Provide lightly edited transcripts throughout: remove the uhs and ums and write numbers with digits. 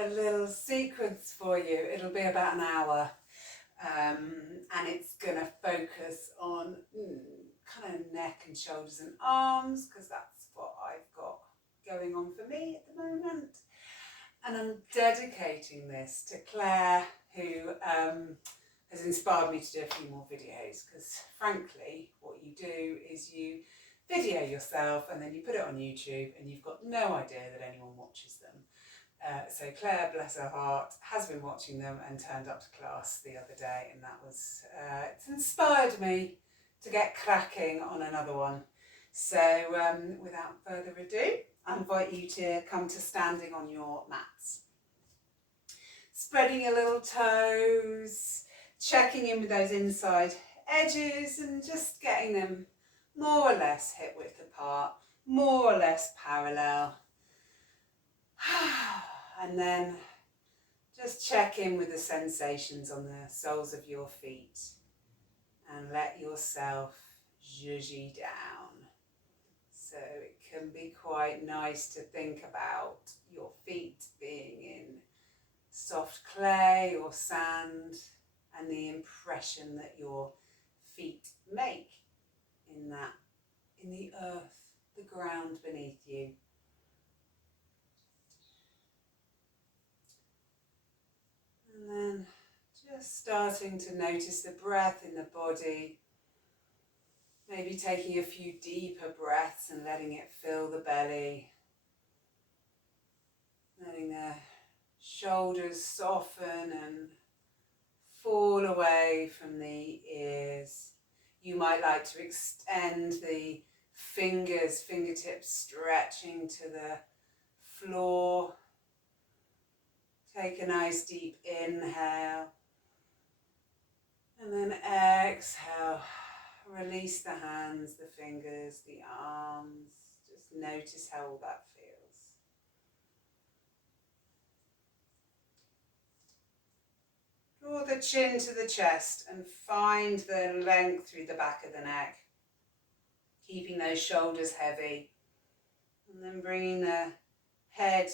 a little sequence for you. It'll be about an hour, and it's going to focus on kind of neck and shoulders and arms, because that's what I've got going on for me at the moment. And I'm dedicating this to Claire, who has inspired me to do a few more videos, because frankly what you do is you video yourself and then you put it on YouTube and you've got no idea that anyone watches them. So Claire, bless her heart, has been watching them and turned up to class the other day, and that was, it's inspired me to get cracking on another one. So without further ado, I invite you to come to standing on your mats. Spreading your little toes, checking in with those inside edges and just getting them more or less hip width apart, more or less parallel. And then just check in with the sensations on the soles of your feet and let yourself zhuzhi down. So it can be quite nice to think about your feet being in soft clay or sand and the impression that your feet make in the earth, the ground beneath you. And then just starting to notice the breath in the body. Maybe taking a few deeper breaths and letting it fill the belly. Letting the shoulders soften and fall away from the ears. You might like to extend the fingertips stretching to the floor. Take a nice deep inhale. And then exhale. Release the hands, the fingers, the arms. Just notice how all that feels. Draw the chin to the chest and find the length through the back of the neck. Keeping those shoulders heavy. And then bringing the head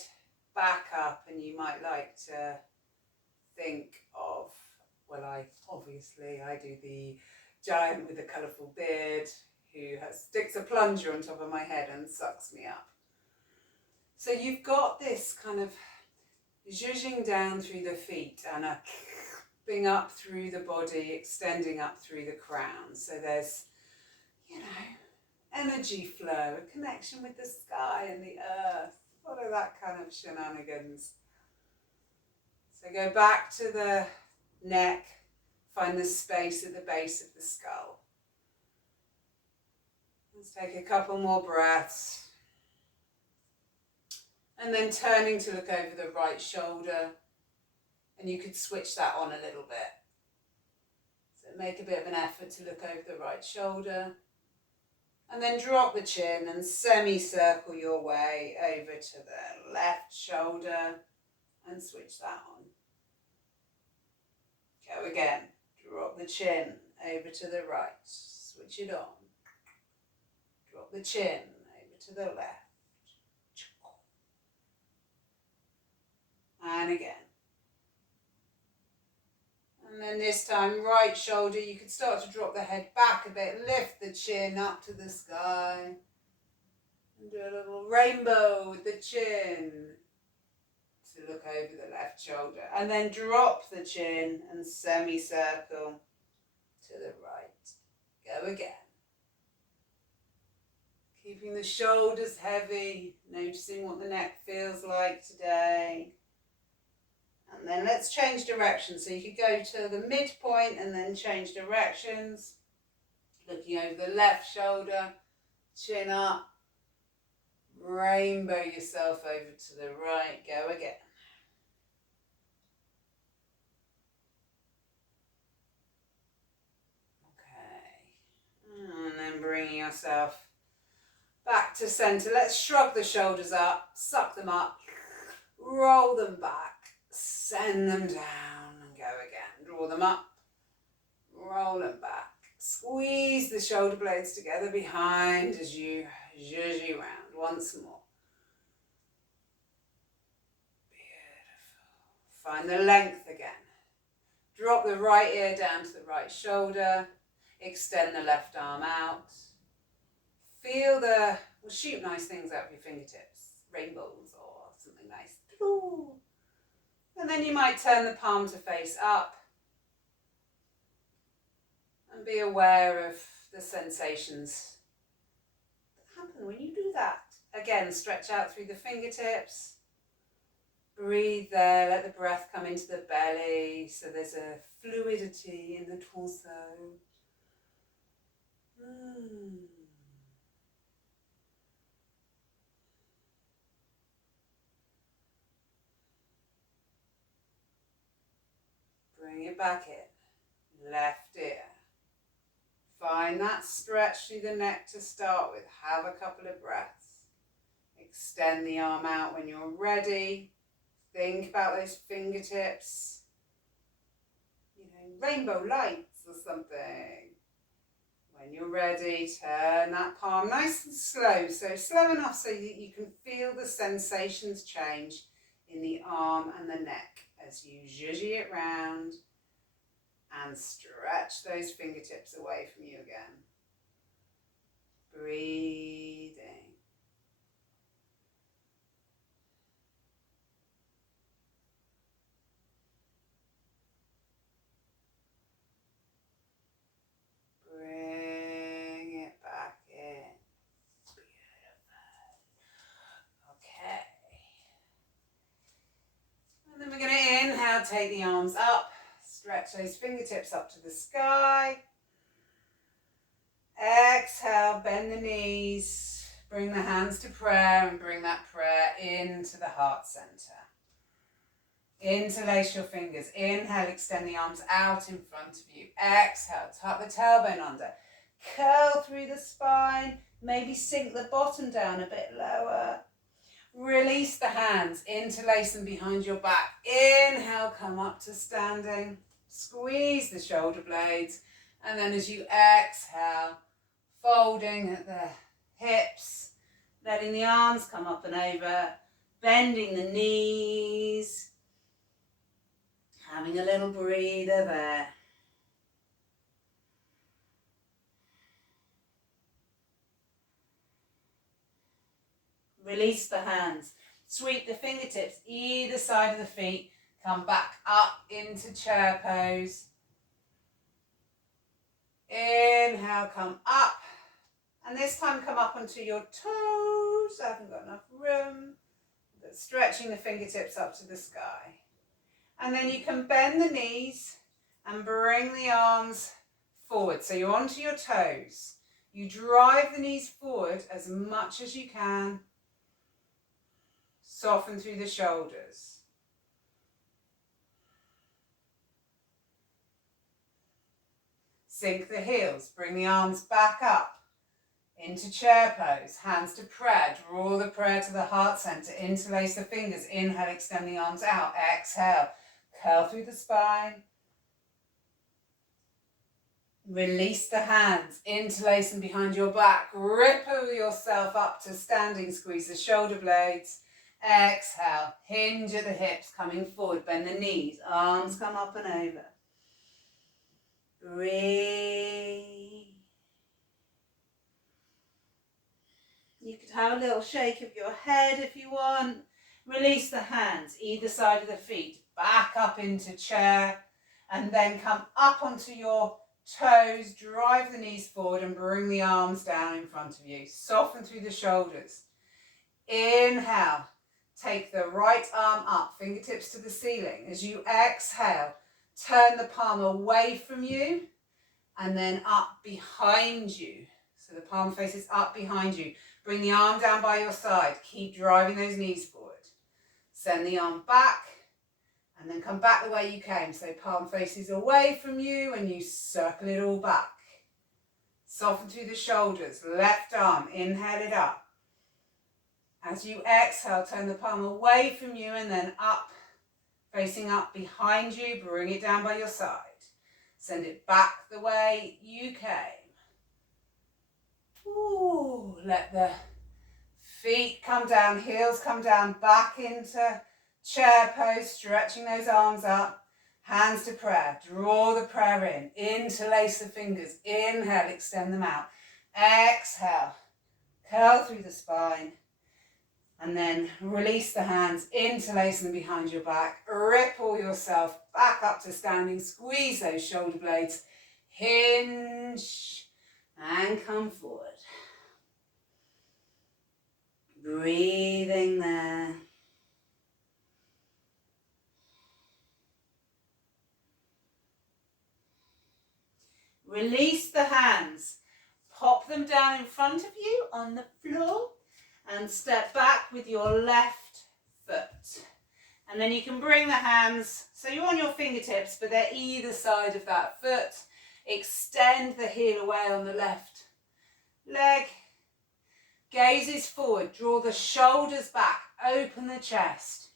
back up, and you might like to think of, well, I do the giant with a colourful beard who sticks a plunger on top of my head and sucks me up. So you've got this kind of zhuzhing down through the feet and a being up through the body, extending up through the crown. So there's, energy flow, a connection with the sky and the earth, all of that kind of shenanigans. So go back to the neck, find the space at the base of the skull. Let's take a couple more breaths. And then turning to look over the right shoulder. And you could switch that on a little bit. So make a bit of an effort to look over the right shoulder. And then drop the chin and semicircle your way over to the left shoulder and switch that on. Go again. Drop the chin over to the right. Switch it on. Drop the chin over to the left. And again. And then this time, right shoulder, you could start to drop the head back a bit, lift the chin up to the sky, and do a little rainbow with the chin to look over the left shoulder. And then drop the chin and semicircle to the right. Go again. Keeping the shoulders heavy, noticing what the neck feels like today. And then let's change direction. So you could go to the midpoint and then change directions. Looking over the left shoulder, chin up, rainbow yourself over to the right. Go again. Okay. And then bringing yourself back to center. Let's shrug the shoulders up, suck them up, roll them back. Send them down and go again. Draw them up, roll them back. Squeeze the shoulder blades together behind as you zhuzh round once more. Beautiful. Find the length again. Drop the right ear down to the right shoulder. Extend the left arm out. Feel the, well, shoot nice things out of your fingertips. Rainbows or something nice. And then you might turn the palm to face up. And be aware of the sensations that happen when you do that. Again, stretch out through the fingertips. Breathe there, let the breath come into the belly, so there's a fluidity in the torso. Bring it back in, left ear. Find that stretch through the neck to start with. Have a couple of breaths. Extend the arm out when you're ready. Think about those fingertips. You know, rainbow lights or something. When you're ready, turn that palm nice and slow. So slow enough so that you can feel the sensations change in the arm and the neck as you zhuzhy it round and stretch those fingertips away from you again. Breathing. Bring it back in. Beautiful. Okay. And then we're going to inhale, take the arms up. Stretch those fingertips up to the sky. Exhale, bend the knees. Bring the hands to prayer and bring that prayer into the heart center. Interlace your fingers. Inhale, extend the arms out in front of you. Exhale, tuck the tailbone under. Curl through the spine. Maybe sink the bottom down a bit lower. Release the hands. Interlace them behind your back. Inhale, come up to standing. Squeeze the shoulder blades. And then as you exhale, folding at the hips, letting the arms come up and over, bending the knees. Having a little breather there. Release the hands. Sweep the fingertips either side of the feet. Come back up into chair pose. Inhale, come up. And this time come up onto your toes. I haven't got enough room. But stretching the fingertips up to the sky. And then you can bend the knees and bring the arms forward. So you're onto your toes. You drive the knees forward as much as you can. Soften through the shoulders. Sink the heels. Bring the arms back up into chair pose. Hands to prayer. Draw the prayer to the heart center. Interlace the fingers. Inhale, extend the arms out. Exhale. Curl through the spine. Release the hands. Interlace them behind your back. Ripple yourself up to standing. Squeeze the shoulder blades. Exhale. Hinge at the hips. Coming forward. Bend the knees. Arms come up and over. Breathe. You could have a little shake of your head if you want. Release the hands either side of the feet. Back up into chair and then come up onto your toes, drive the knees forward and bring the arms down in front of you. Soften through the shoulders. Inhale, take the right arm up, fingertips to the ceiling. As you exhale, turn the palm away from you and then up behind you. So the palm faces up behind you. Bring the arm down by your side. Keep driving those knees forward. Send the arm back. And then come back the way you came. So palm faces away from you and you circle it all back. Soften through the shoulders. Left arm, inhale it up. As you exhale, turn the palm away from you and then up, facing up behind you. Bring it down by your side. Send it back the way you came. Ooh, let the feet come down, heels come down, back into chair pose, stretching those arms up. Hands to prayer. Draw the prayer in. Interlace the fingers. Inhale, extend them out. Exhale, curl through the spine. And then release the hands, interlace them behind your back. Ripple yourself back up to standing. Squeeze those shoulder blades. Hinge and come forward. Breathing there. Release the hands. Pop them down in front of you on the floor and step back with your left foot. And then you can bring the hands, so you're on your fingertips, but they're either side of that foot. Extend the heel away on the left leg. Gazes forward, draw the shoulders back, open the chest.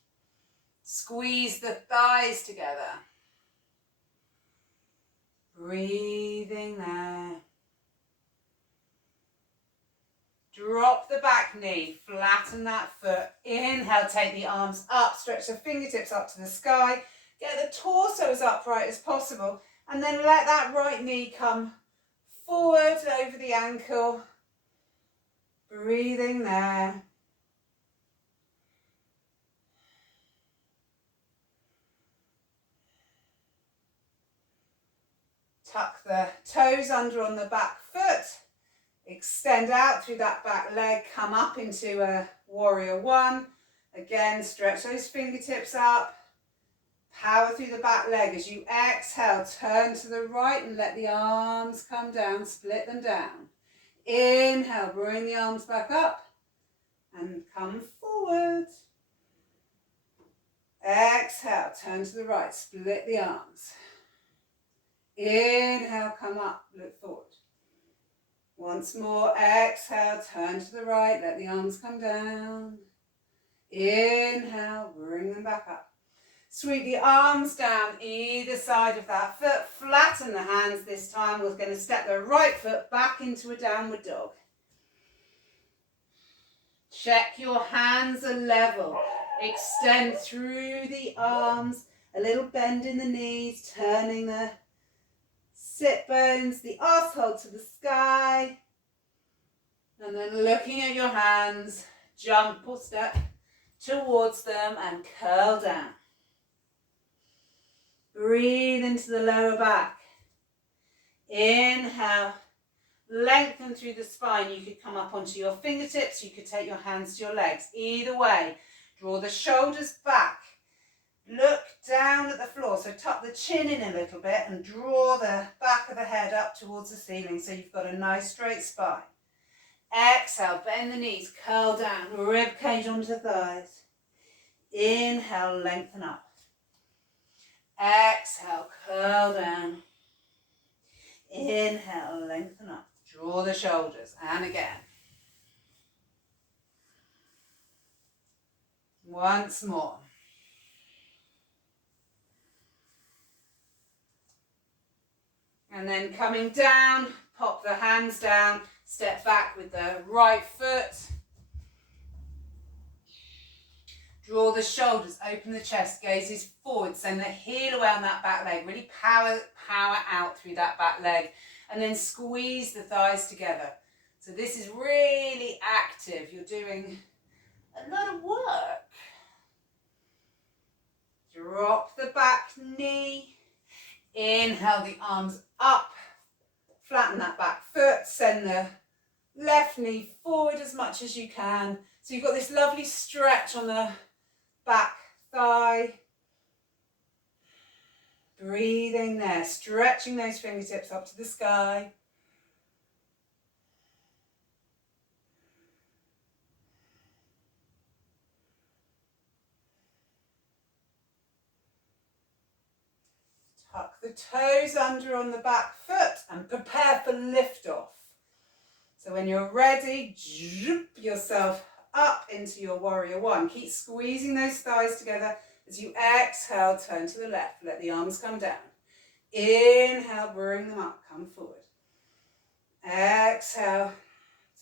Squeeze the thighs together. Breathing there. Drop the back knee, flatten that foot. Inhale, take the arms up, stretch the fingertips up to the sky. Get the torso as upright as possible. And then let that right knee come forward over the ankle. Breathing there. Tuck the toes under on the back foot. Extend out through that back leg. Come up into a warrior one. Again, stretch those fingertips up. Power through the back leg. As you exhale, turn to the right and let the arms come down. Split them down. Inhale, bring the arms back up and come forward. Exhale, turn to the right, split the arms. Inhale, come up, look forward. Once more, exhale, turn to the right, let the arms come down. Inhale, bring them back up. Sweep the arms down either side of that foot. Flatten the hands this time. We're going to step the right foot back into a downward dog. Check your hands are level. Extend through the arms. A little bend in the knees, turning the sit bones, the asshole to the sky. And then looking at your hands, jump or step towards them and curl down. Breathe into the lower back. Inhale, lengthen through the spine. You could come up onto your fingertips. You could take your hands to your legs. Either way, draw the shoulders back. Look down at the floor. So tuck the chin in a little bit and draw the back of the head up towards the ceiling so you've got a nice straight spine. Exhale, bend the knees, curl down, rib cage onto the thighs. Inhale, lengthen up. Exhale, curl down. Inhale, lengthen up. Draw the shoulders. And again. Once more. And then coming down, pop the hands down, step back with the right foot. Draw the shoulders, open the chest, gazes forward, send the heel away on that back leg. Really power out through that back leg. And then squeeze the thighs together. So this is really active. You're doing a lot of work. Drop the back knee. Inhale the arms up. Flatten that back foot. Send the left knee forward as much as you can. So you've got this lovely stretch on the back thigh. Breathing there, stretching those fingertips up to the sky. Tuck the toes under on the back foot and prepare for liftoff. So when you're ready, jump yourself up into your warrior one. Keep squeezing those thighs together. As you exhale, turn to the left. Let the arms come down. Inhale, bring them up. Come forward. Exhale,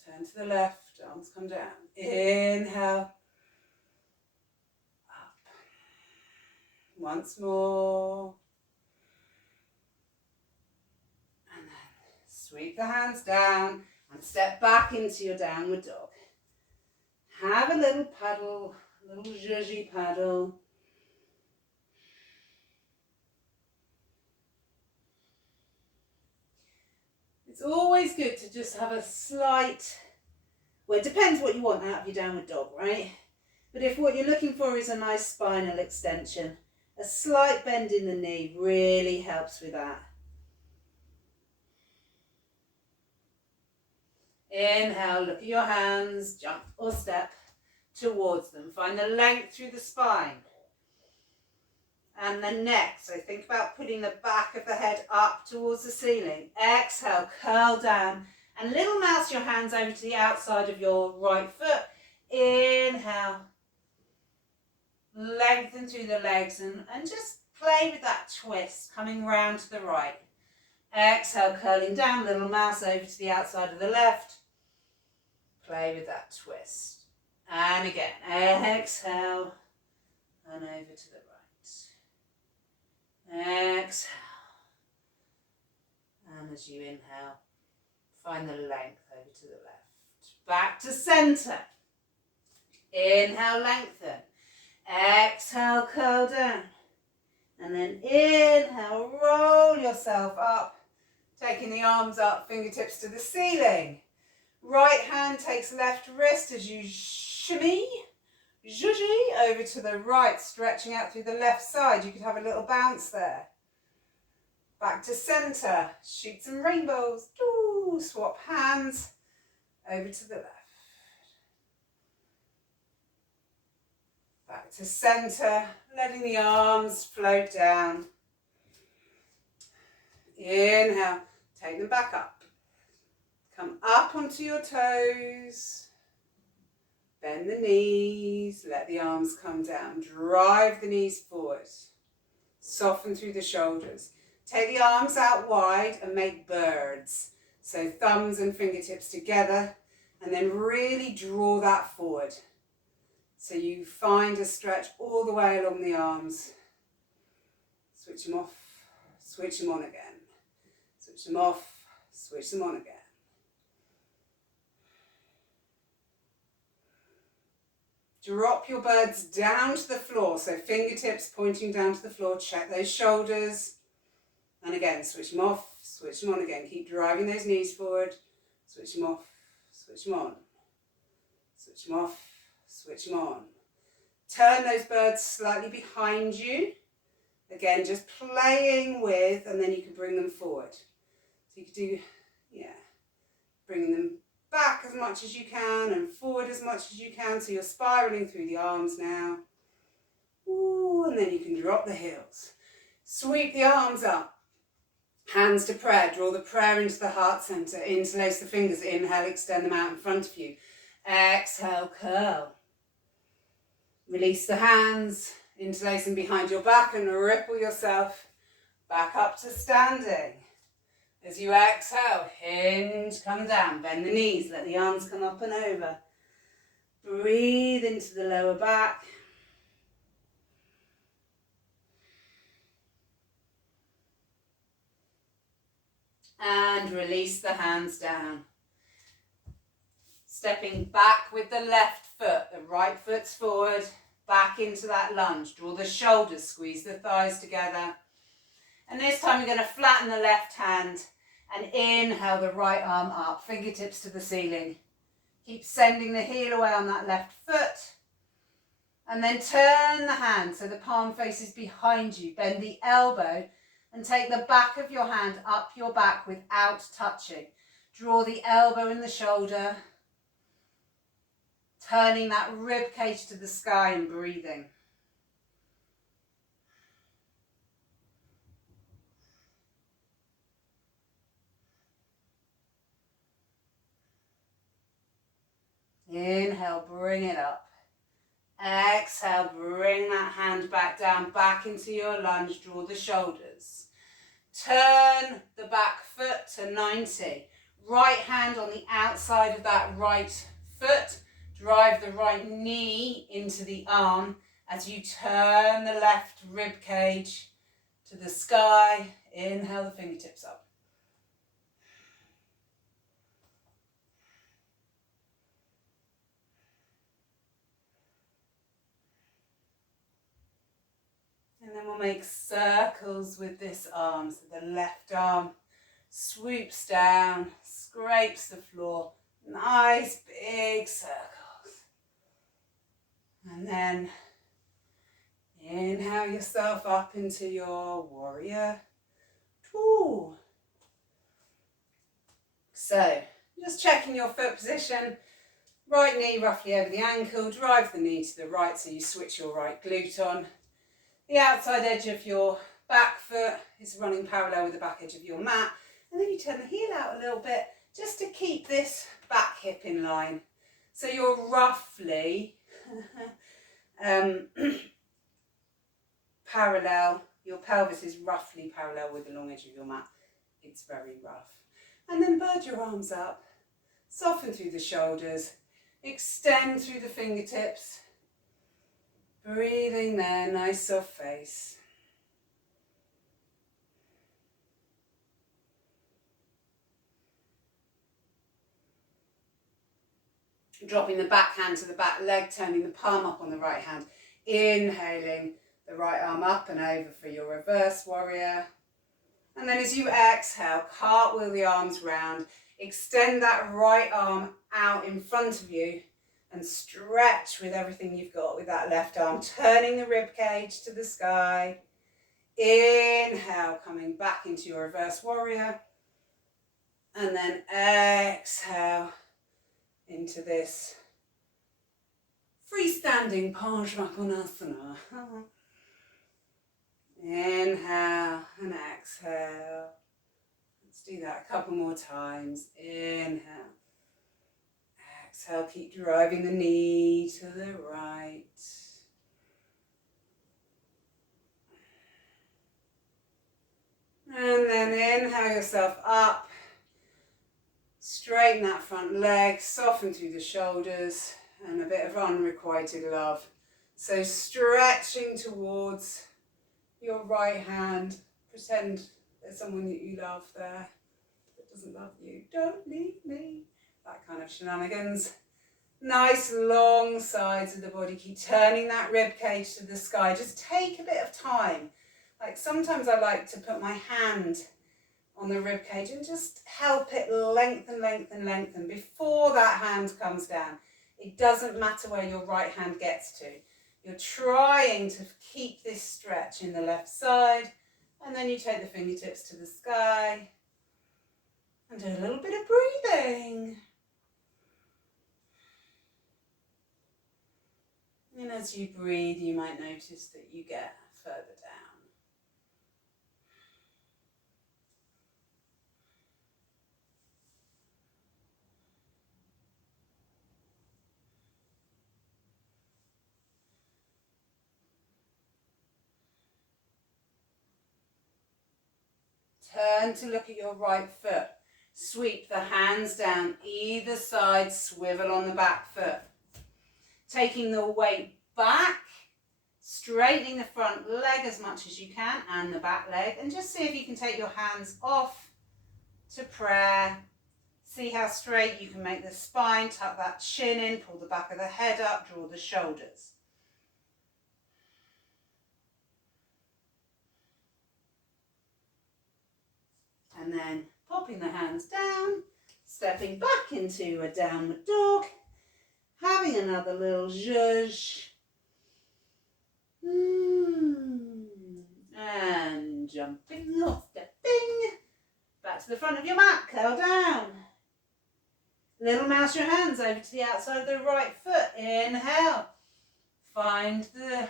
turn to the left. Arms come down. Inhale, up. Once more. And then sweep the hands down and step back into your downward dog. Have a little paddle, a little zhuzhi paddle. It's always good to just have a slight, well, it depends what you want out of your downward dog, right? But if what you're looking for is a nice spinal extension, a slight bend in the knee really helps with that. Inhale, look at your hands, jump or step towards them. Find the length through the spine and the neck. So think about putting the back of the head up towards the ceiling. Exhale, curl down and little mouse your hands over to the outside of your right foot. Inhale, lengthen through the legs and just play with that twist, coming round to the right. Exhale, curling down, little mouse over to the outside of the left. Play with that twist. And again, exhale and over to the right. Exhale. And as you inhale, find the length over to the left. Back to center. Inhale, lengthen. Exhale, curl down. And then inhale, roll yourself up, taking the arms up, fingertips to the ceiling. Right hand takes left wrist as you shimmy, zhuzhi, over to the right, stretching out through the left side. You could have a little bounce there. Back to center, shoot some rainbows. Ooh, swap hands, over to the left. Back to center, letting the arms float down. Inhale, take them back up. Come up onto your toes. Bend the knees, let the arms come down. Drive the knees forward. Soften through the shoulders. Take the arms out wide and make birds. So thumbs and fingertips together, and then really draw that forward. So you find a stretch all the way along the arms. Switch them off, switch them on again. Switch them off, switch them on again. Drop your birds down to the floor, so fingertips pointing down to the floor. Check those shoulders. And again, switch them off, switch them on again. Keep driving those knees forward. Switch them off, switch them on. Switch them off, switch them on. Turn those birds slightly behind you. Again, just playing with, and then you can bring them forward. So you could do, bringing them back as much as you can and forward as much as you can. So you're spiraling through the arms now. Ooh, and then you can drop the heels. Sweep the arms up. Hands to prayer. Draw the prayer into the heart center. Interlace the fingers. Inhale, extend them out in front of you. Exhale, curl. Release the hands. Interlace them behind your back and ripple yourself back up to standing. As you exhale, hinge, come down, bend the knees, let the arms come up and over. Breathe into the lower back. And release the hands down. Stepping back with the left foot, the right foot's forward, back into that lunge. Draw the shoulders, squeeze the thighs together. And this time you're going to flatten the left hand and inhale the right arm up, fingertips to the ceiling. Keep sending the heel away on that left foot. And then turn the hand so the palm faces behind you. Bend the elbow and take the back of your hand up your back without touching. Draw the elbow and the shoulder, turning that rib cage to the sky and breathing. Inhale, bring it up. Exhale, bring that hand back down, back into your lunge. Draw the shoulders. Turn the back foot to 90. Right hand on the outside of that right foot. Drive the right knee into the arm As you turn the left rib cage to the sky, inhale the fingertips up. And then we'll make circles with this arm. So the left arm swoops down, scrapes the floor. Nice big circles. And then inhale yourself up into your warrior two. So just checking your foot position. Right knee roughly over the ankle. Drive the knee to the right so you switch your right glute on. The outside edge of your back foot is running parallel with the back edge of your mat. And then you turn the heel out a little bit just to keep this back hip in line. So you're roughly parallel, your pelvis is roughly parallel with the long edge of your mat. It's very rough. And then bird your arms up, soften through the shoulders, extend through the fingertips. Breathing there, nice soft face. Dropping the back hand to the back leg, turning the palm up on the right hand. Inhaling the right arm up and over for your reverse warrior. And then as you exhale, cartwheel the arms round. Extend that right arm out in front of you and stretch with everything you've got with that left arm. Turning the rib cage to the sky. Inhale, coming back into your reverse warrior. And then exhale into this freestanding Parsvakonasana. Inhale and exhale. Let's do that a couple more times. Inhale. Exhale, keep driving the knee to the right. And then inhale yourself up. Straighten that front leg, soften through the shoulders, and a bit of unrequited love. So stretching towards your right hand. Pretend there's someone that you love there that doesn't love you. Don't leave me. That kind of shenanigans. Nice long sides of the body. Keep turning that rib cage to the sky. Just take a bit of time. Like sometimes I like to put my hand on the rib cage and just help it lengthen, lengthen, lengthen before that hand comes down. It doesn't matter where your right hand gets to. You're trying to keep this stretch in the left side, and then you take the fingertips to the sky and do a little bit of breathing. And as you breathe, you might notice that you get further down. Turn to look at your right foot. Sweep the hands down either side, swivel on the back foot. Taking the weight back, straightening the front leg as much as you can and the back leg, and just see if you can take your hands off to prayer. See how straight you can make the spine, tuck that chin in, pull the back of the head up, draw the shoulders. And then popping the hands down, stepping back into a downward dog, having another little zhuzh. And jumping or stepping. Back to the front of your mat, curl down. Little mouse your hands over to the outside of the right foot. Inhale. Find the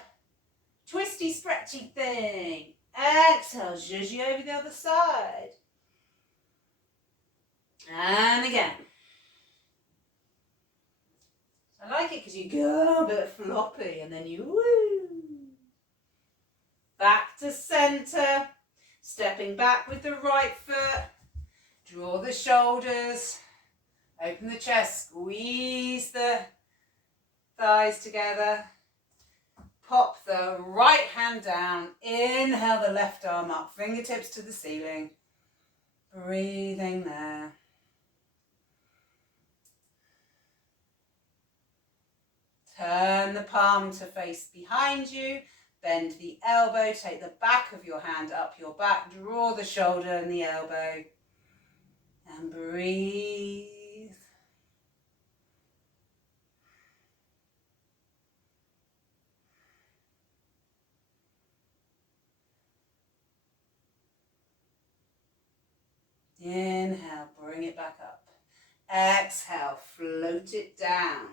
twisty, stretchy thing. Exhale, zhuzh over the other side. And again. I like it because you go a bit floppy and then you woo. Back to center. Stepping back with the right foot. Draw the shoulders. Open the chest. Squeeze the thighs together. Pop the right hand down. Inhale the left arm up, fingertips to the ceiling. Breathing there. Turn the palm to face behind you. Bend the elbow, take the back of your hand up your back, draw the shoulder and the elbow. And breathe. Inhale, bring it back up. Exhale, float it down.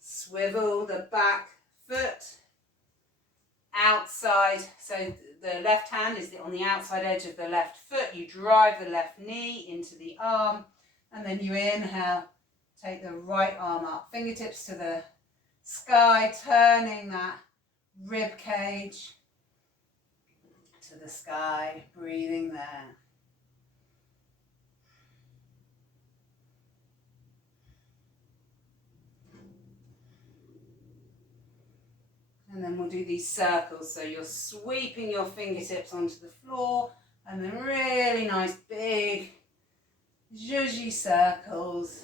Swivel the back foot outside. So the left hand is on the outside edge of the left foot. You drive the left knee into the arm. And then you inhale, take the right arm up. Fingertips to the sky, turning that rib cage to the sky. Breathing there. And then we'll do these circles. So you're sweeping your fingertips onto the floor and then really nice big zhuzhi circles.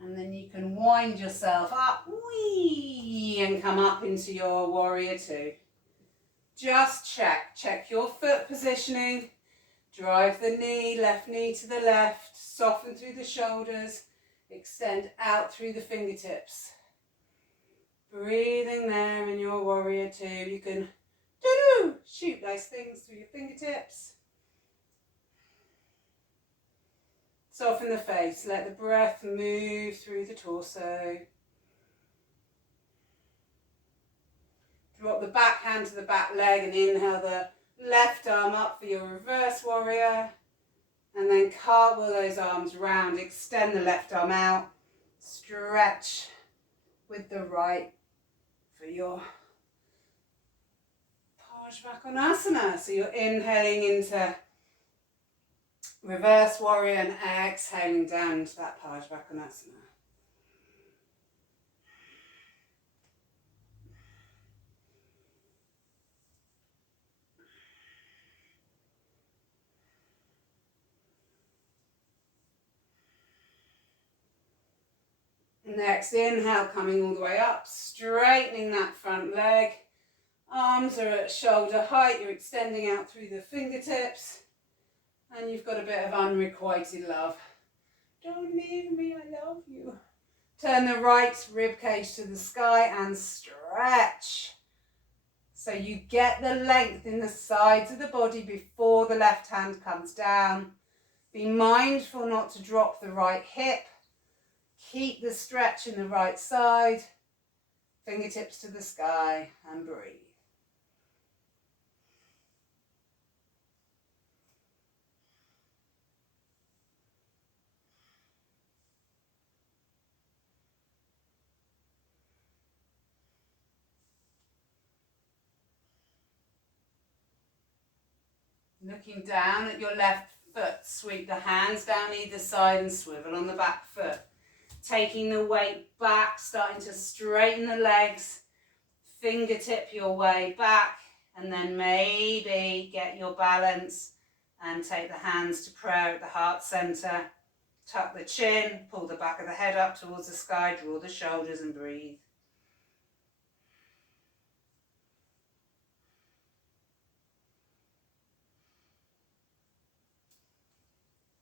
And then you can wind yourself up, whee, and come up into your warrior two. Just check your foot positioning. Drive the knee, left knee to the left, soften through the shoulders, extend out through the fingertips. Breathing there in your warrior two. You can shoot nice things through your fingertips. Soften the face. Let the breath move through the torso. Drop the back hand to the back leg and inhale the left arm up for your reverse warrior. And then cartwheel those arms round. Extend the left arm out. Stretch with the right for your Parsvakonasana. So you're inhaling into reverse warrior and exhaling down into that Parsvakonasana. Next inhale, coming all the way up, straightening that front leg. Arms are at shoulder height, you're extending out through the fingertips. And you've got a bit of unrequited love. Don't leave me, I love you. Turn the right rib cage to the sky and stretch. So you get the length in the sides of the body before the left hand comes down. Be mindful not to drop the right hip. Keep the stretch in the right side. Fingertips to the sky and breathe. Looking down at your left foot, sweep the hands down either side and swivel on the back foot. Taking the weight back, starting to straighten the legs, fingertip your way back, and then maybe get your balance and take the hands to prayer at the heart center. Tuck the chin, pull the back of the head up towards the sky, draw the shoulders and breathe.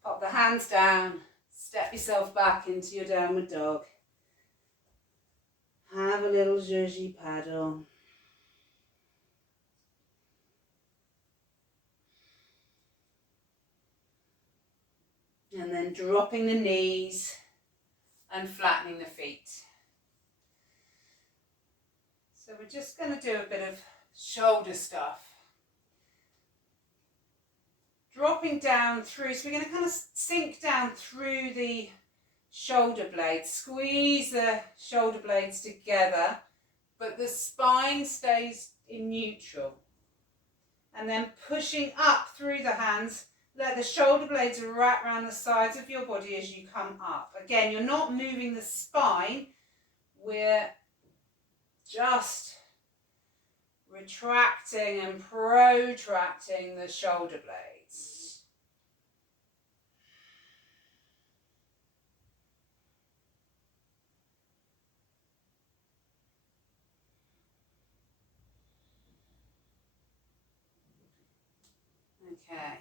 Pop the hands down. Step yourself back into your downward dog. Have a little zhuzhi paddle. And then dropping the knees and flattening the feet. So we're just going to do a bit of shoulder stuff. Dropping down through, so we're going to kind of sink down through the shoulder blades, squeeze the shoulder blades together, but the spine stays in neutral. And then pushing up through the hands, let the shoulder blades wrap around the sides of your body as you come up. Again, you're not moving the spine, we're just retracting and protracting the shoulder blades. Okay,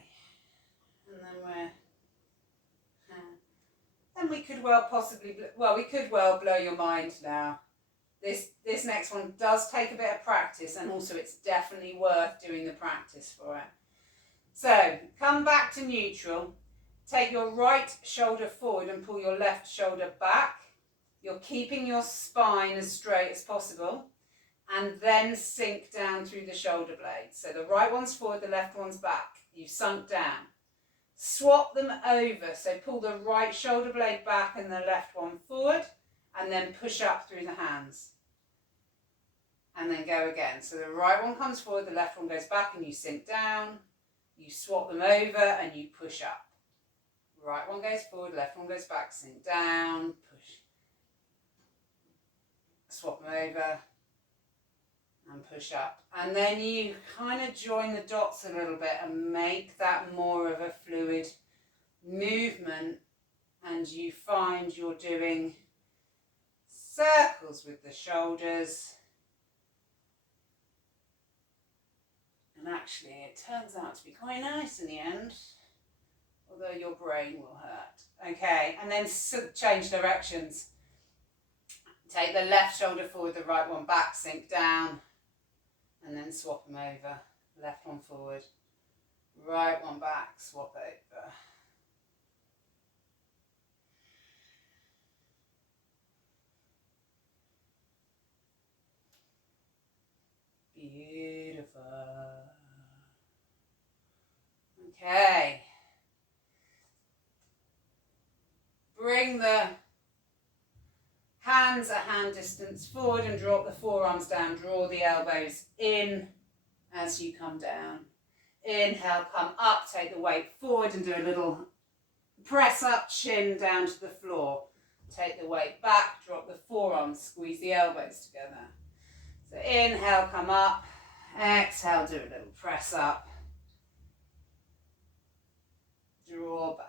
and then we could well possibly, we could well blow your mind now. This next one does take a bit of practice, and also it's definitely worth doing the practice for it. So come back to neutral, take your right shoulder forward and pull your left shoulder back. You're keeping your spine as straight as possible, and then sink down through the shoulder blades. So the right one's forward, the left one's back. You've sunk down. Swap them over, so pull the right shoulder blade back and the left one forward, and then push up through the hands. And then go again. So the right one comes forward, the left one goes back, and you sink down. You swap them over and you push up. Right one goes forward, left one goes back, sink down, push. Swap them over and push up. And then you kind of join the dots a little bit and make that more of a fluid movement, and you find you're doing circles with the shoulders. And actually it turns out to be quite nice in the end, although your brain will hurt. Okay, and then change directions. Take the left shoulder forward, the right one back, sink down, and then swap them over. Left one forward, right one back, swap over. Beautiful. Okay. Bring the hands a hand distance forward and drop the forearms down. Draw the elbows in as you come down. Inhale, come up, take the weight forward and do a little press up, chin down to the floor. Take the weight back, drop the forearms, squeeze the elbows together. So inhale, come up. Exhale, do a little press up. Draw back.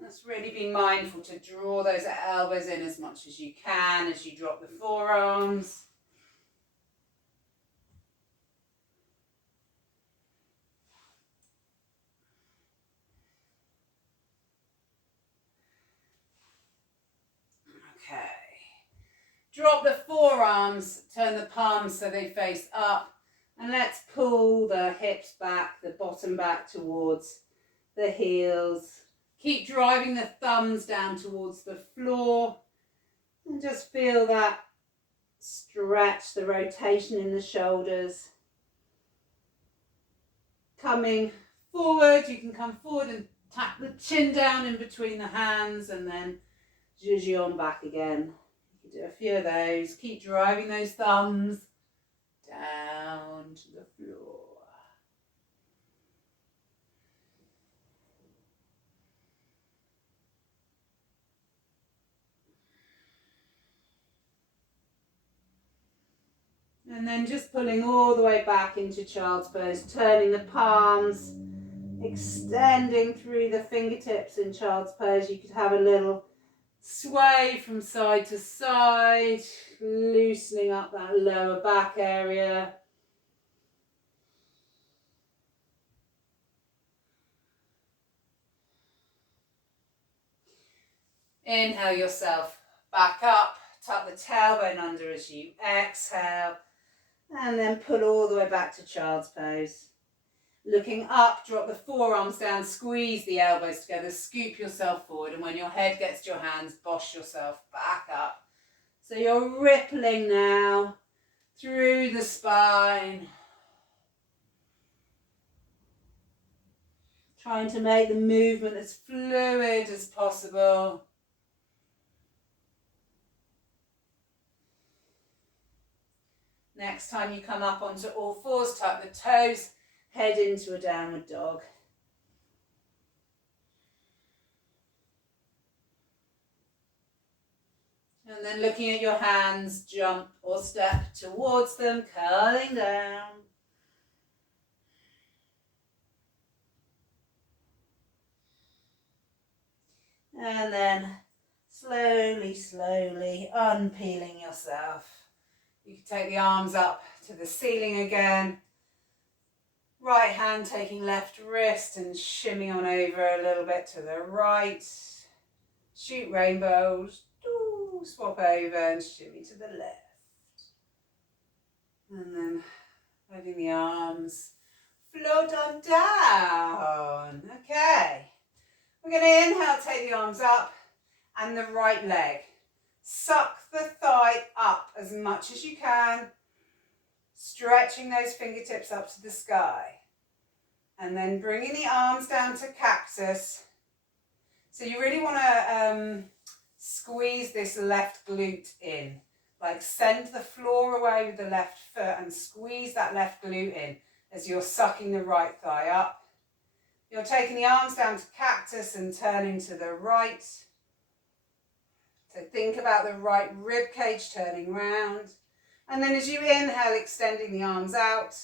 Let's really be mindful to draw those elbows in as much as you can as you drop the forearms. Okay. Drop the forearms, turn the palms so they face up, and let's pull the hips back, the bottom back towards the heels. Keep driving the thumbs down towards the floor, and just feel that stretch, the rotation in the shoulders. Coming forward, you can come forward and tap the chin down in between the hands, and then Jijion back again. You can do a few of those. Keep driving those thumbs down to the floor. And then just pulling all the way back into child's pose, turning the palms, extending through the fingertips in child's pose. You could have a little sway from side to side, loosening up that lower back area. Inhale yourself back up, tuck the tailbone under as you exhale, and then pull all the way back to child's pose. Looking up, drop the forearms down, squeeze the elbows together, scoop yourself forward, and when your head gets to your hands, boss yourself back up. So you're rippling now through the spine, trying to make the movement as fluid as possible. Next time you come up onto all fours, tuck the toes, head into a downward dog. And then looking at your hands, jump or step towards them, curling down. And then slowly, slowly unpeeling yourself. You can take the arms up to the ceiling again. Right hand taking left wrist and shimmy on over a little bit to the right. Shoot rainbows. Swap over and shimmy to the left. And then letting the arms float on down. Okay. We're going to inhale, take the arms up and the right leg. Suck the thigh up as much as you can, stretching those fingertips up to the sky. And then bringing the arms down to cactus. So you really want to squeeze this left glute in. Like send the floor away with the left foot and squeeze that left glute in as you're sucking the right thigh up. You're taking the arms down to cactus and turning to the right. So think about the right rib cage turning round. And then as you inhale, extending the arms out.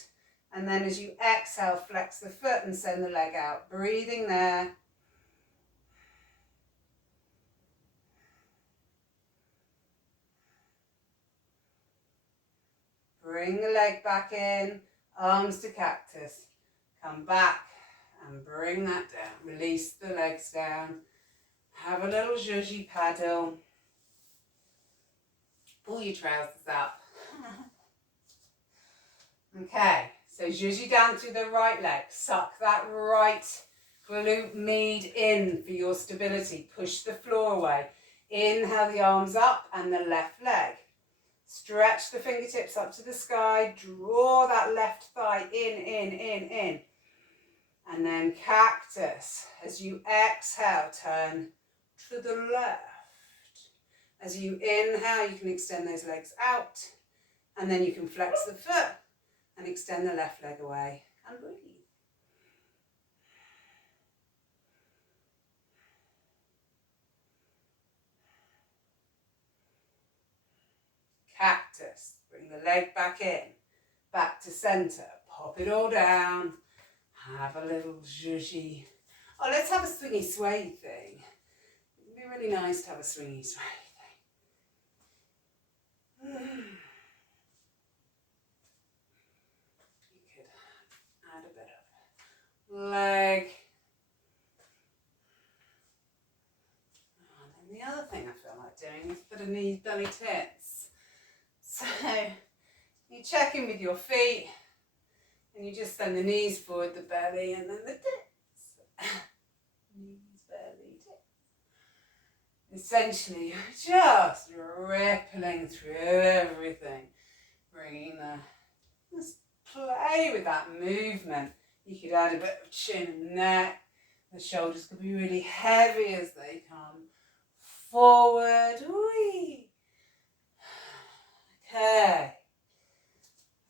And then as you exhale, flex the foot and send the leg out. Breathing there. Bring the leg back in, arms to cactus. Come back and bring that down. Release the legs down. Have a little zhuzhi paddle. Pull your trousers up. Okay, so zhuzhi down through the right leg. Suck that right glute med in for your stability. Push the floor away. Inhale the arms up and the left leg. Stretch the fingertips up to the sky. Draw that left thigh in. And then cactus. As you exhale, turn to the left. As you inhale, you can extend those legs out. And then you can flex the foot and extend the left leg away. And breathe. Cactus. Bring the leg back in. Back to center. Pop it all down. Have a little zhuzhi. Oh, let's have a swingy sway thing. It'd be really nice to have a swingy sway thing. You could add a bit of leg. Oh, and then the other thing I feel like doing is a bit of knee, belly, tits. So you check in with your feet. And you just send the knees forward, the belly, and then the tits. Knees, belly, tits. Essentially, you're just rippling through everything. Bringing just play with that movement. You could add a bit of chin and neck. The shoulders could be really heavy as they come forward. Whee. Okay.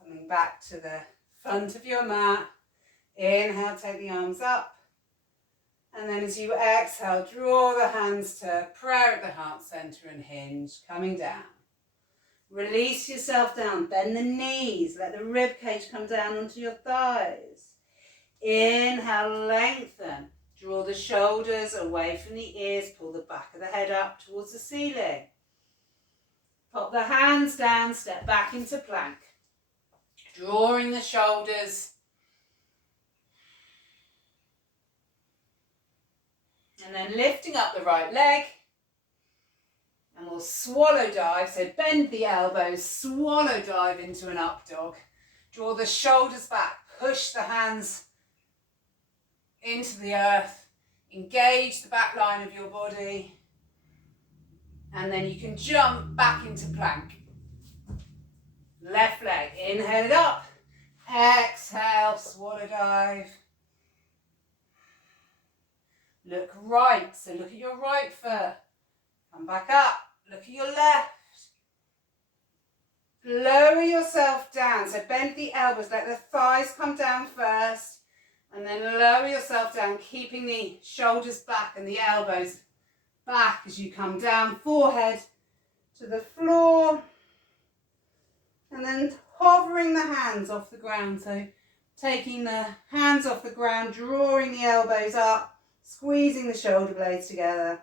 Coming back to the front of your mat. Inhale, take the arms up. And then as you exhale, draw the hands to prayer at the heart center and hinge, coming down. Release yourself down, bend the knees, let the rib cage come down onto your thighs. Inhale, lengthen. Draw the shoulders away from the ears, pull the back of the head up towards the ceiling. Pop the hands down, step back into plank. Drawing the shoulders. And then lifting up the right leg. And we'll swallow dive. So bend the elbows, swallow dive into an up dog. Draw the shoulders back, push the hands into the earth. Engage the back line of your body. And then you can jump back into plank. Left leg, inhale it up, exhale, swallow dive. Look right, so look at your right foot. Come back up, look at your left. Lower yourself down, so bend the elbows, let the thighs come down first. And then lower yourself down, keeping the shoulders back and the elbows back as you come down, forehead to the floor, and then hovering the hands off the ground. So taking the hands off the ground, drawing the elbows up, squeezing the shoulder blades together.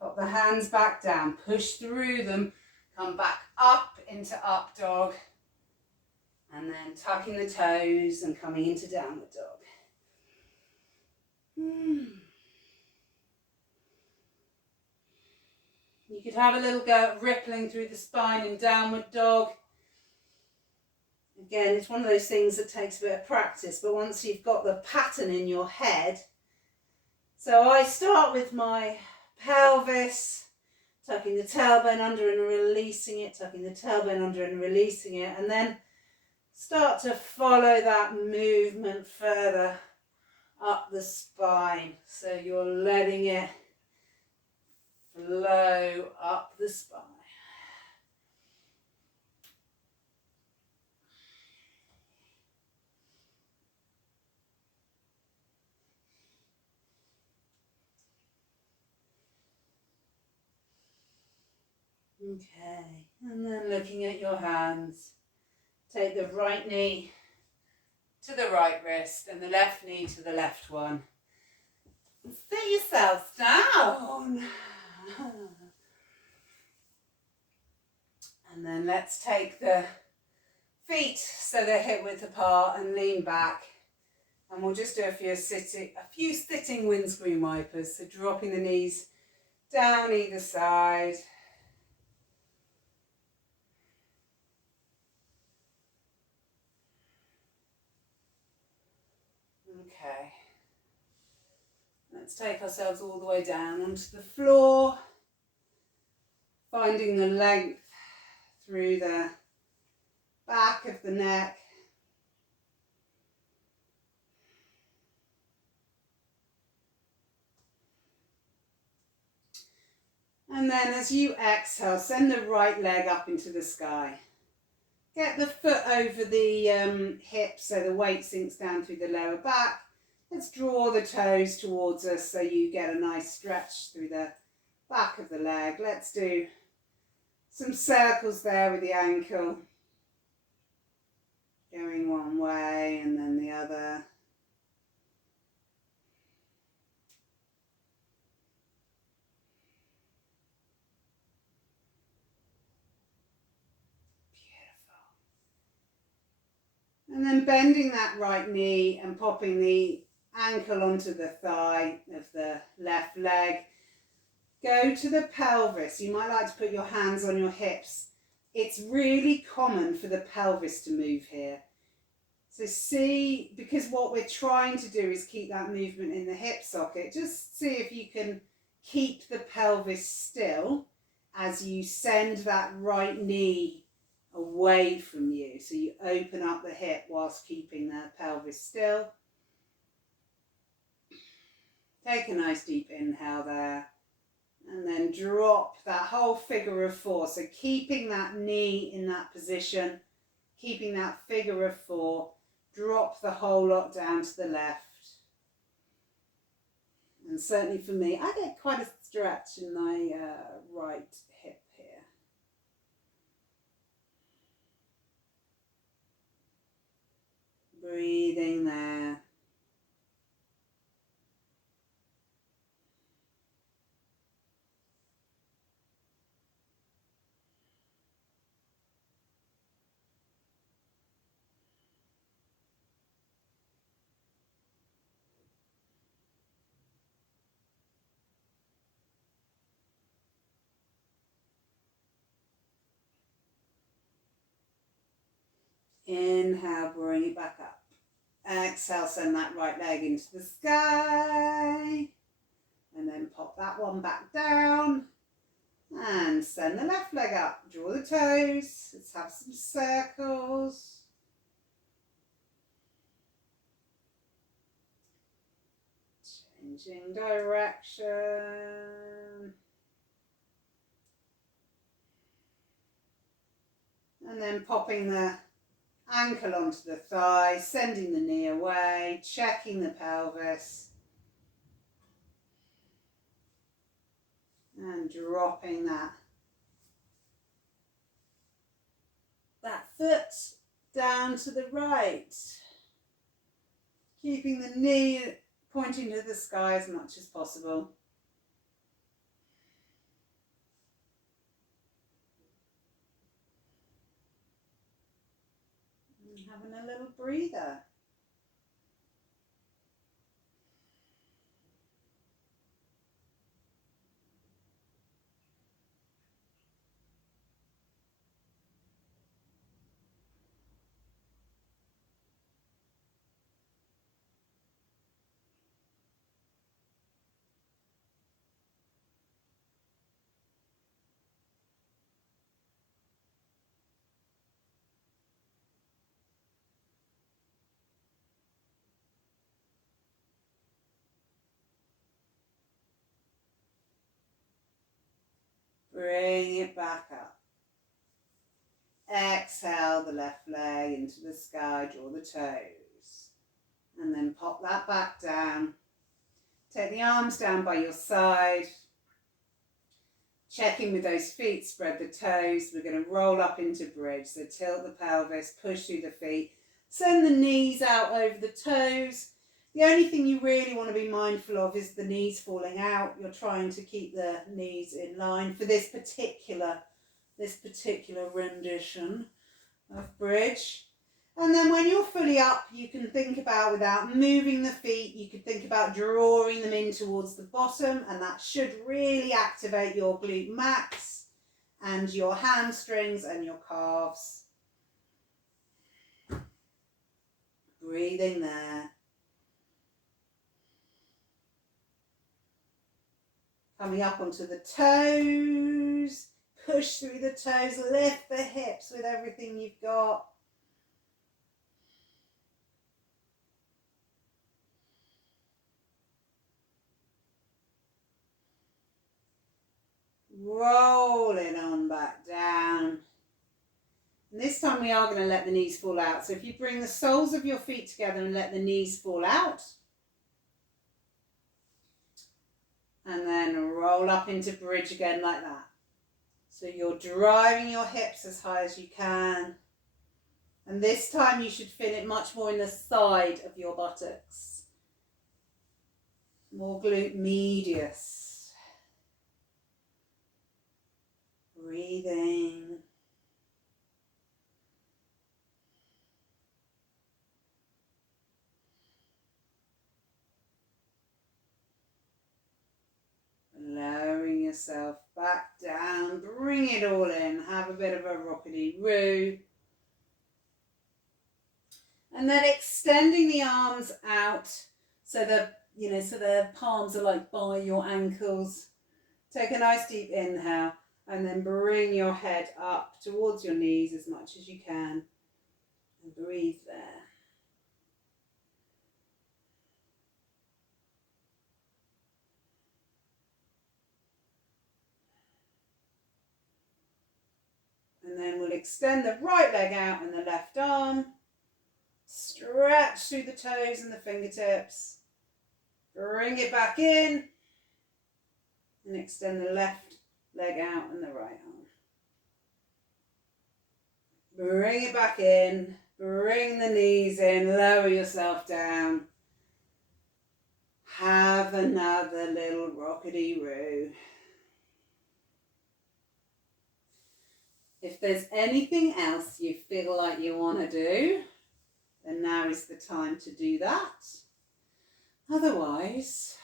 Pop the hands back down, push through them, come back up into up dog, and then tucking the toes and coming into downward dog. You could have a little go at rippling through the spine in downward dog. Again, it's one of those things that takes a bit of practice, but once you've got the pattern in your head. So I start with my pelvis, tucking the tailbone under and releasing it, tucking the tailbone under and releasing it, and then start to follow that movement further up the spine. So you're letting it flow up the spine. Okay, and then looking at your hands, take the right knee to the right wrist and the left knee to the left one. Sit yourselves down. And then let's take the feet so they're hip width apart and lean back. And we'll just do a few sitting windscreen wipers. So dropping the knees down either side. Okay. Let's take ourselves all the way down onto the floor. Finding the length through the back of the neck. And then as you exhale, send the right leg up into the sky. Get the foot over the hip so the weight sinks down through the lower back. Let's draw the toes towards us so you get a nice stretch through the back of the leg. Let's do some circles there with the ankle. Going one way and then the other. And then bending that right knee and popping the ankle onto the thigh of the left leg. Go to the pelvis. You might like to put your hands on your hips. It's really common for the pelvis to move here. So see, because what we're trying to do is keep that movement in the hip socket, just see if you can keep the pelvis still as you send that right knee away from you. So you open up the hip whilst keeping the pelvis still. Take a nice deep inhale there. And then drop that whole figure of four. So keeping that knee in that position, keeping that figure of four. Drop the whole lot down to the left. And certainly for me, I get quite a stretch in my right hip here. Breathing there. Inhale, bring it back up. Exhale, send that right leg into the sky. And then pop that one back down. And send the left leg up. Draw the toes. Let's have some circles. Changing direction. And then popping the ankle onto the thigh, sending the knee away, checking the pelvis. And dropping that foot down to the right. Keeping the knee pointing to the sky as much as possible. And having a little breather. Bring it back up. Exhale the left leg into the sky, draw the toes. And then pop that back down. Take the arms down by your side. Checking with those feet, spread the toes. We're going to roll up into bridge. So tilt the pelvis, push through the feet. Send the knees out over the toes. The only thing you really want to be mindful of is the knees falling out. You're trying to keep the knees in line for this particular rendition of bridge. And then when you're fully up, you can think about, without moving the feet, you could think about drawing them in towards the bottom, and that should really activate your glute max and your hamstrings and your calves. Breathing there. Coming up onto the toes. Push through the toes, lift the hips with everything you've got. Rolling on back down. And this time we are going to let the knees fall out. So if you bring the soles of your feet together and let the knees fall out. And then roll up into bridge again like that. So you're driving your hips as high as you can. And this time you should feel it much more in the side of your buttocks. More glute medius. Breathing. Lowering yourself back down, bring it all in, have a bit of a rockety-roo. And then extending the arms out so the palms are like by your ankles. Take a nice deep inhale and then bring your head up towards your knees as much as you can. And breathe there. And then we'll extend the right leg out and the left arm. Stretch through the toes and the fingertips. Bring it back in. And extend the left leg out and the right arm. Bring it back in. Bring the knees in. Lower yourself down. Have another little rockety-roo. If there's anything else you feel like you want to do, then now is the time to do that. Otherwise,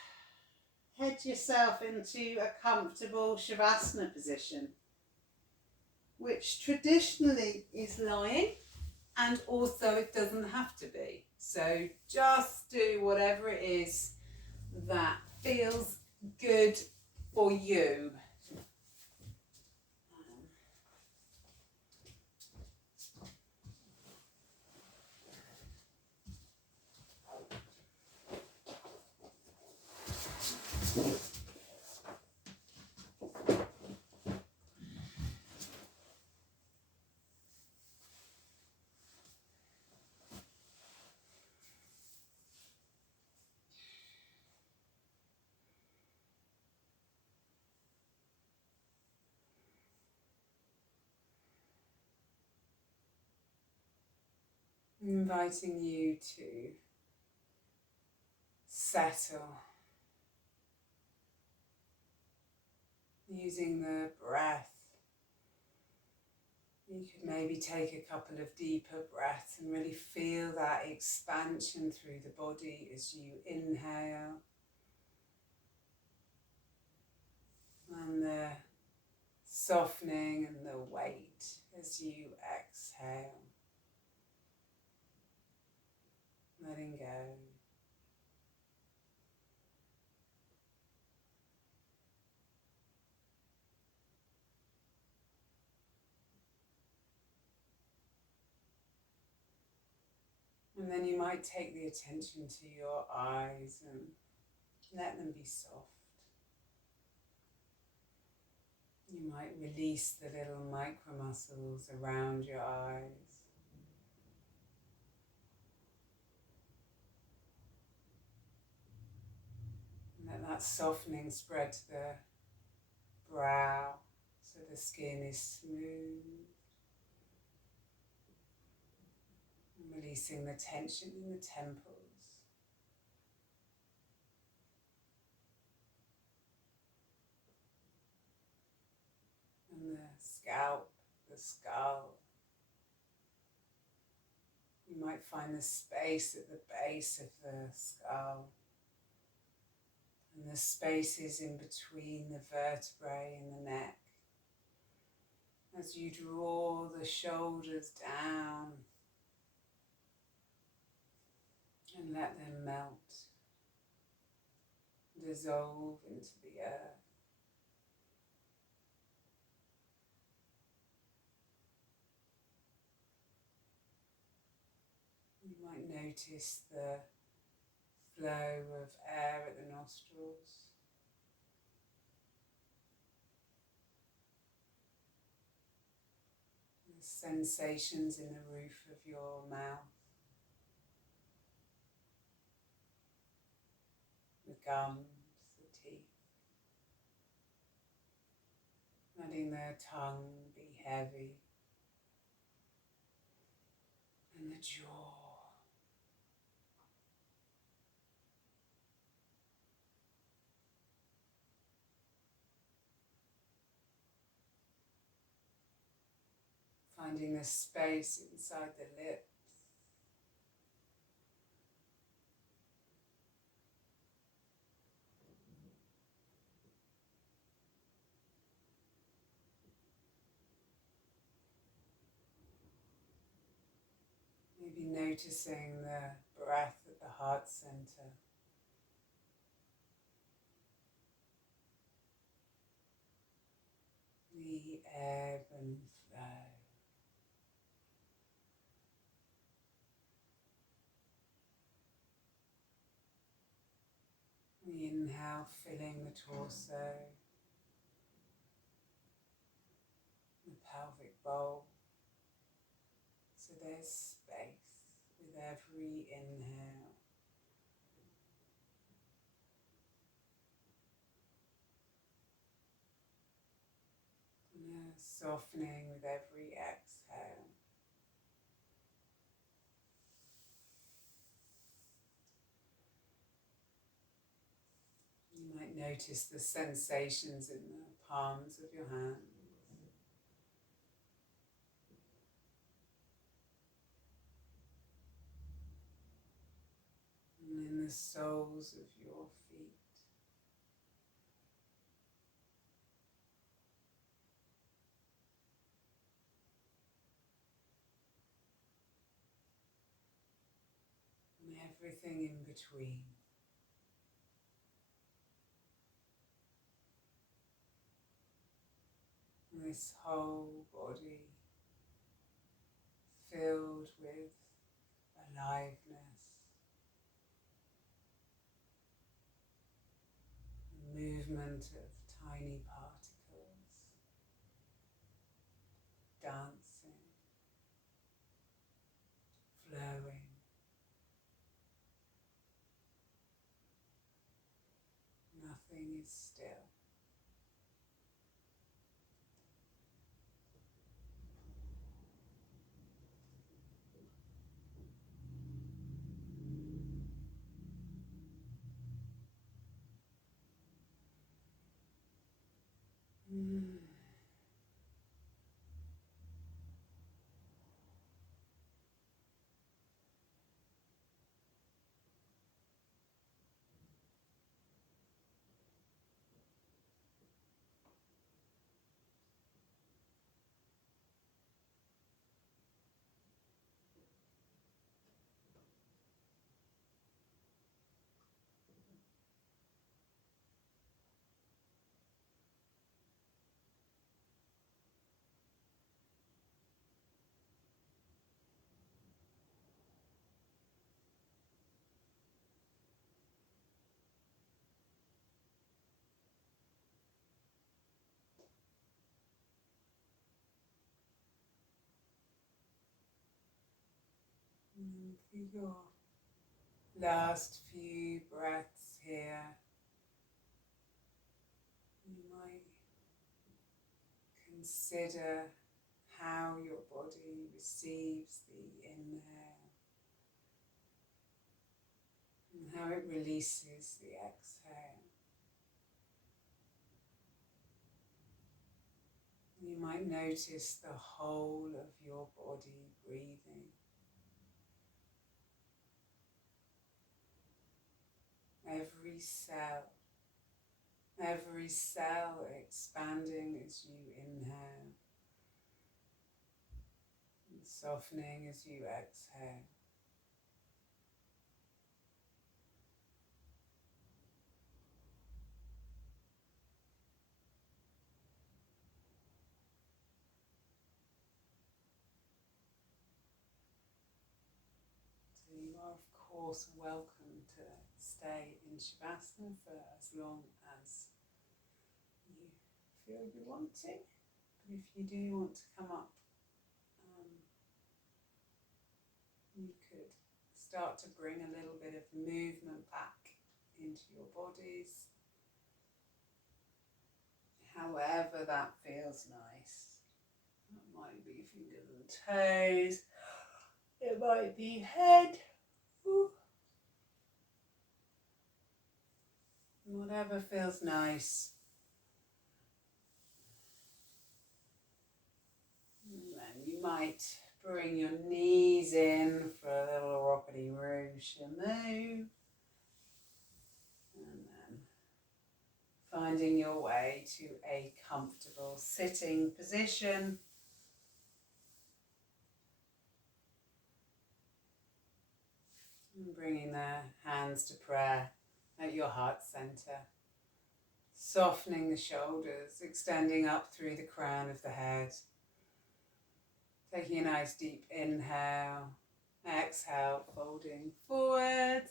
head yourself into a comfortable Shavasana position, which traditionally is lying, and also it doesn't have to be. So just do whatever it is that feels good for you. Inviting you to settle using the breath. You could maybe take a couple of deeper breaths and really feel that expansion through the body as you inhale, and the softening and the weight as you exhale, letting go. And then you might take the attention to your eyes and let them be soft. You might release the little micro muscles around your eyes. And let that softening spread to the brow so the skin is smooth. And releasing the tension in the temples. And the scalp, the skull. You might find the space at the base of the skull and the spaces in between the vertebrae and the neck. As you draw the shoulders down and let them melt, dissolve into the earth. You might notice the flow of air at the nostrils. The sensations in the roof of your mouth. The gums, the teeth. Letting the tongue be heavy. And the jaw. Finding the space inside the lips. Maybe noticing the breath at the heart center. The ebb and flow. The inhale filling the torso, the pelvic bowl. So there's space with every inhale. And a softening with every exhale. You might notice the sensations in the palms of your hands. And in the soles of your feet. And everything in between. And this whole body filled with aliveness, the movement of tiny particles, dancing, flowing. Nothing is still. for your last few breaths here, you might consider how your body receives the inhale and how it releases the exhale. You might notice the whole of your body breathing. Every cell expanding as you inhale and softening as you exhale. So you are of course welcome to stay in Shavasana for as long as you feel you want to. But if you do want to come up, you could start to bring a little bit of movement back into your bodies. However that feels nice. That might be fingers and toes. It might be head. Ooh. Whatever feels nice. And then you might bring your knees in for a little rockety chameau. And then finding your way to a comfortable sitting position. And bringing the hands to prayer at your heart center. Softening the shoulders, extending up through the crown of the head. Taking a nice deep inhale, exhale, folding forwards.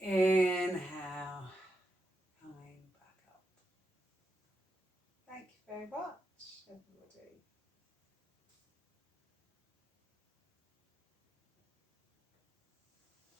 Inhale, coming back up. Thank you very much, everybody.